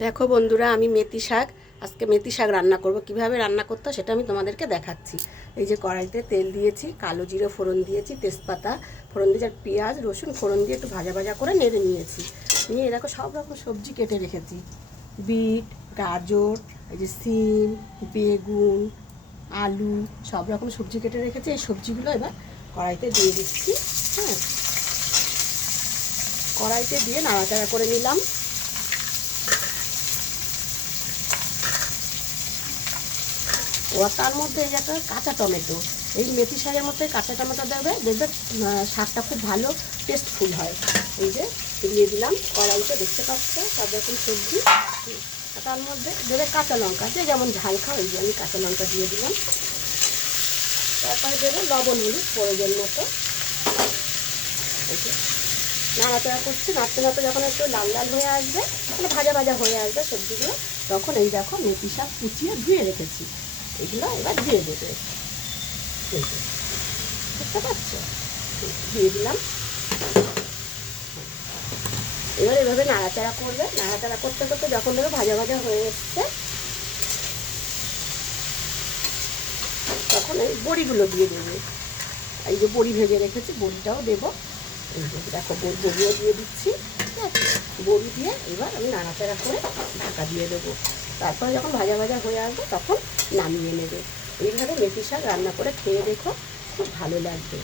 দেখো বন্ধুরা, আমি আজকে মেথি শাক রান্না করব। কিভাবে রান্না করতে হয় সেটা আমি তোমাদেরকে দেখাচ্ছি। এই যে কড়াইতে তেল দিয়েছি, কালো জিরে ফোড়ন দিয়েছি, তেজপাতা ফোড়ন দিয়েছি, আর পেঁয়াজ রসুন ফোড়ন দিয়ে একটু ভাজা ভাজা করে নেড়ে নিয়েছি। নিয়ে দেখো সব রকম সবজি কেটে রেখেছি। বিট, গাজর, এই যে সিম, বেগুন, আলু, সব রকম সবজি কেটে রেখেছি। এই সবজিগুলো এবার কড়াইতে দিয়ে দিচ্ছি। হ্যাঁ, কড়াইতে দিয়ে নাড়াচাড়া করে নিলাম। তার মধ্যে এই একটা কাঁচা টমেটো, এই মেথি শাকের মধ্যে কাঁচা টমেটো দেবে, দেখবে শাকটা খুব ভালো টেস্টফুল হয়। এই যে দিয়ে দিলাম কড়াইতে, দেখতে পাচ্ছ সব রকম সবজি। তার মধ্যে দেবে কাঁচা লঙ্কা, যে যেমন ঝাল খাও এই যে আমি কাঁচা লঙ্কা দিয়ে দিলাম। তারপরে দেবে লবণ হলুদ প্রয়োজন মতো। এই যে নাড়াচাড়া করছি, নাড়তে নাড়তে যখন একটু লাল লাল হয়ে আসবে, মানে ভাজা ভাজা হয়ে আসবে সবজিগুলো, তখন এই দেখো মেথি শাক কুচিয়ে ধুয়ে রেখেছি, এগুলো এবার দিয়ে দেবে। বুঝতে পারছো? দিয়ে দিলাম। এবার এভাবে নাড়াচাড়া করবে, নাড়াচাড়া করতে করতে যখন ধরো ভাজা ভাজা হয়ে এসছে, তখন এই বড়িগুলো দিয়ে দেবে। এই যে বড়ি ভেজে রেখেছি, বড়িটাও দেবো। এই যে দেখো বড়িও দিয়ে দিচ্ছি। ঠিক আছে, বড়ি দিয়ে এবার আমি নাড়াচাড়া করে ঢাকা দিয়ে দেবো। তারপরে যখন ভাজা ভাজা হয়ে আসবে তখন নামিয়ে নেবে। এইভাবে মেথি শাক রান্না করে খেয়ে দেখো, খুব ভালো লাগবে।